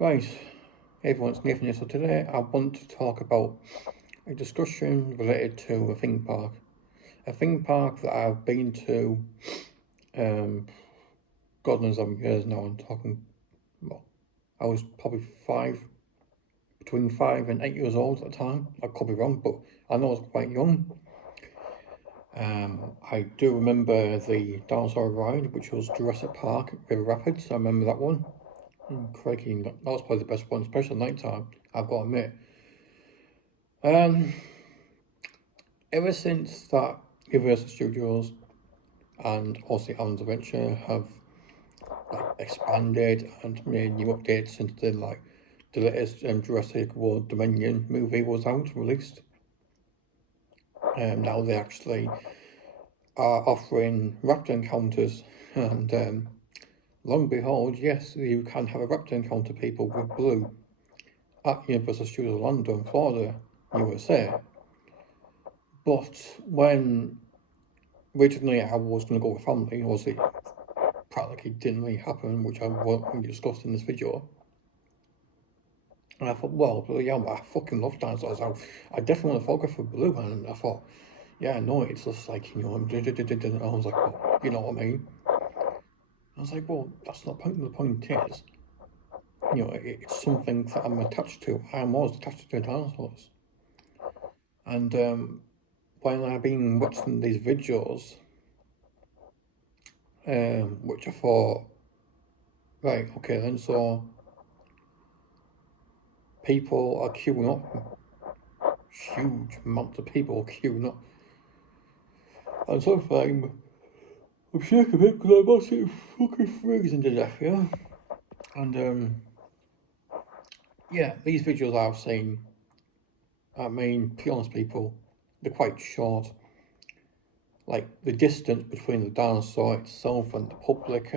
Right, hey everyone, it's Nathan here. So today I want to talk about a discussion related to a theme park. A theme park that I've been to, God knows how many years now. I'm talking, well, I was probably between 5 and 8 years old at the time. I could be wrong, but I know I was quite young. I do remember the dinosaur ride, which was Jurassic Park, River Rapids. I remember that one. Crikey, that was probably the best one, especially at night time, I've got to admit. Um, Ever since that, Universal Studios and also Alan's Adventure have expanded and made new updates since then. Like the latest Jurassic World Dominion movie was released. Now they actually are offering Raptor Encounters, and long and behold, yes, you can have a Raptor Encounter, people, with Blue at Universal Studios Orlando in Florida, USA. But when originally I was going to go with family, obviously practically didn't really happen, which I won't really discuss in this video. And I thought, well, yeah, I fucking love dinosaurs. I definitely want to photograph with Blue, and I thought, yeah, no, it's just like, I was like, well, you know what I mean? I was like, well, that's not the point. The point is, it's something that I'm attached to. I'm always attached to dinosaurs. And when I've been watching these videos, which I thought, right, okay then, so people are queuing up, huge amounts of people queuing up. And sometimes I'm sick of it because I'm absolutely fucking freezing to death, yeah? And yeah, these videos I've seen, I mean, to be honest, people, they're quite short. Like the distance between the dinosaur itself and the public,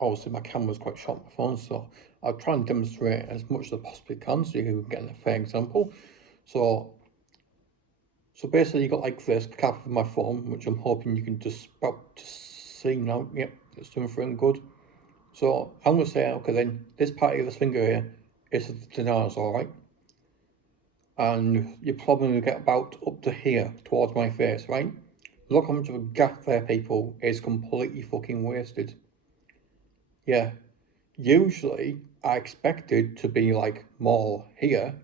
obviously my camera's quite short on my phone, so I'll try and demonstrate as much as I possibly can so you can get a fair example. So basically you got like this cap of my phone, which I'm hoping you can just see now. Yep, it's doing pretty good. So I'm gonna say, okay then, this part of this finger here is the dinosaur, right? And you're probably gonna get about up to here, towards my face, right? Look how much of a gap there, people, is completely fucking wasted. Yeah, usually I expected to be like more here,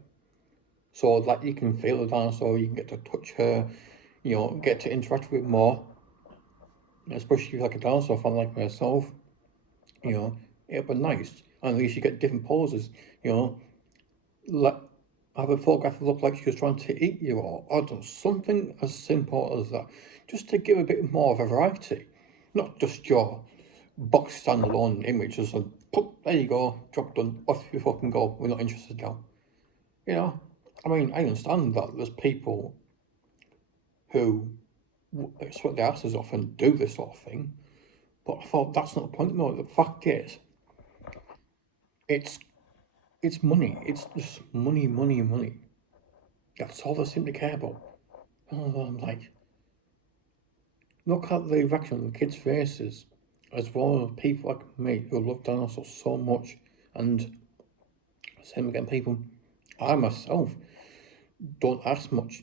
so that you can feel the dinosaur, you can get to touch her, get to interact with more, especially like a dinosaur fan like myself, it'd be nice. And at least you get different poses, you know, let have a photograph look like she was trying to eat you, or I don't know, something as simple as that, just to give a bit more of a variety, not just your box standalone images and poof, there you go, job done, off you fucking go, we're not interested now. I mean, I understand that there's people who sweat their asses off and do this sort of thing, but I thought that's not the point. No, the fact is, it's it's money. It's just money, money, money. That's all they seem to care about. And I'm like, look at the reaction on the kids' faces, as well as people like me who love dinosaurs so much, and same again, people. I myself don't ask much.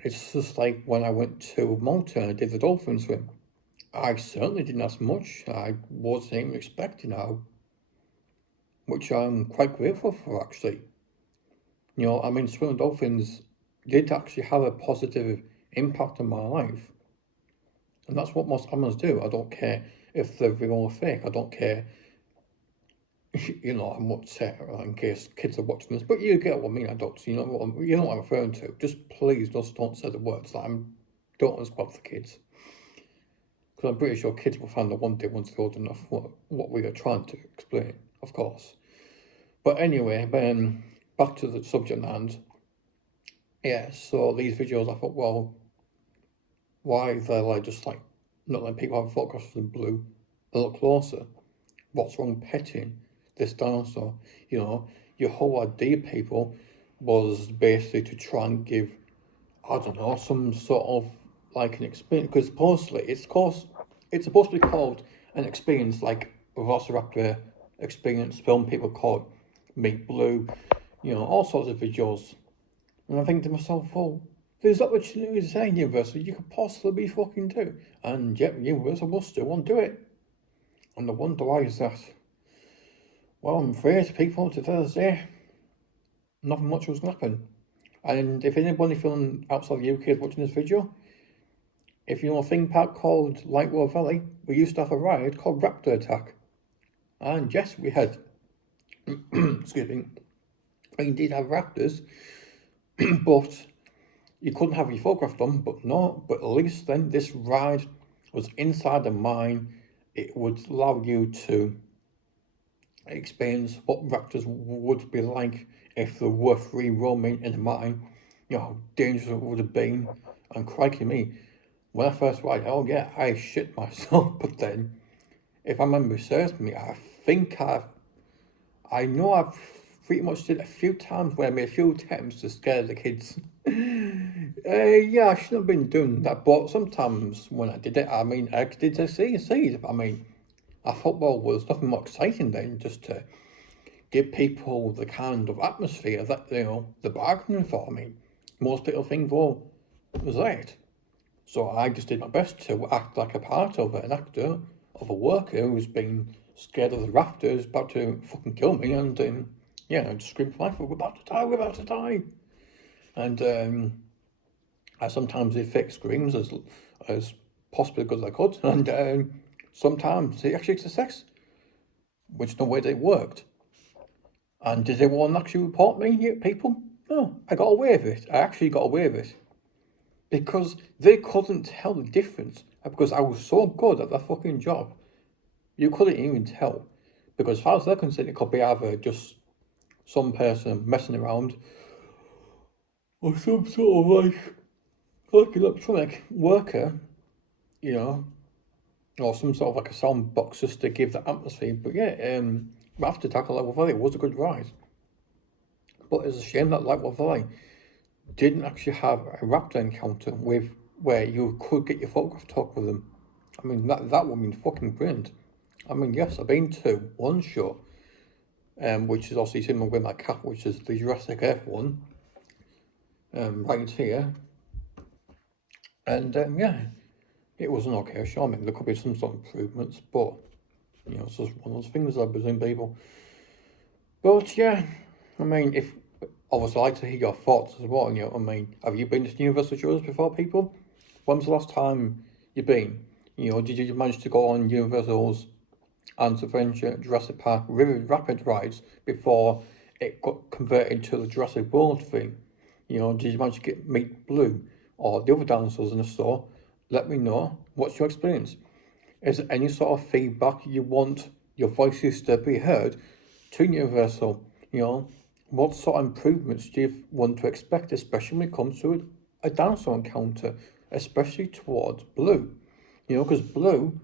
It's just like when I went to Malta and I did the dolphin swim. I certainly didn't ask much. I wasn't even expecting how, which I'm quite grateful for actually. I mean, swimming dolphins did actually have a positive impact on my life. And that's what most animals do. I don't care if they're real or fake. I don't care, I won't say it in case kids are watching this, but you get what I mean, adults. You know what I'm referring to. Just please just don't say the words that I'm don't spot for kids. Because I'm pretty sure kids will find the one day once they're old enough what we are trying to explain, of course. But anyway, back to the subject at hand. Yeah, so these videos, I thought, well, why they're like just like not letting people have photographs of the Blue a little closer? What's wrong petting this dinosaur? Your whole idea, people, was basically to try and give, I don't know, some sort of like an experience, because supposedly it's supposed to be called an experience like a Velociraptor experience film, people call it. Meet Blue, you know, all sorts of videos. And I think to myself, well, there's opportunities there in Universal you could possibly be fucking do. And yet, Universal will still won't do it. And the wonder why is that? Well, I'm afraid people to this day, nothing much was going to happen. And if anybody from outside the UK is watching this video, if you know a theme park called Lightwater Valley, we used to have a ride called Raptor Attack. And yes, we had, excuse me, we did have raptors, but you couldn't have your photograph done, but no, but at least then this ride was inside the mine. It would allow you to experience what raptors would be like if they were free roaming in the mine, you know, how dangerous it would have been. And crikey me, when I first ride, oh yeah, I shit myself, but then, if I remember seriously, I know I've pretty much did a few times where I made a few attempts to scare the kids. Yeah, I shouldn't have been doing that, but sometimes when I did it, I mean, I did see. I mean, I thought, well, there's nothing more exciting than just to give people the kind of atmosphere that, you know, they're bargaining for. I mean, most people think, well, was that? So I just did my best to act like a part of it, an actor, of a worker who's been scared of the raptors about to fucking kill me, and yeah, just scream for life, we're about to die, we're about to die. And I sometimes did fake screams as possibly good as I could, and sometimes they actually had sex, which no way they worked. And did anyone actually report me, people? No, I got away with it. I actually got away with it. Because they couldn't tell the difference. Because I was so good at that fucking job. You couldn't even tell. Because as far as they're concerned, it could be either just some person messing around, or some sort of like an electronic worker, you know, or some sort of like a sound box just to give the atmosphere. But yeah, Raptor Attack at Lightwater Valley was a good ride. But it's a shame that Lightwater Valley didn't actually have a Raptor encounter with where you could get your photograph talk with them. I mean, that would have been fucking brilliant. I mean, yes, I've been to one show, which is obviously similar with my cat, which is the Jurassic Earth one, right here. And yeah, it was an okay show. I mean, there could be some sort of improvements, but you know, it's just one of those things, I presume, people. But yeah, I mean, if obviously I'd like to hear your thoughts as well. You know, I mean, have you been to Universal Studios before, people? When's the last time you've been? You know, did you manage to go on Universal's Ants Adventure, Jurassic Park, River Rapid rides before it got converted to the Jurassic World thing? You know, did you manage to meet Blue or the other dinosaurs in the store? Let me know. What's your experience? Is there any sort of feedback you want your voices to be heard to Universal? You know, what sort of improvements do you want to expect, especially when it comes to a dinosaur encounter, especially towards Blue? You know, because Blue,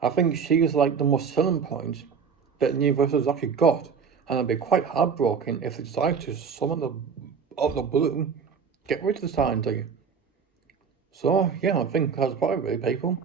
I think she is like the most selling point that Universal's actually got, and I'd be quite heartbroken if they decide to summon the Blue, get rid of the sign, do you? So yeah, I think that's about it, really, people.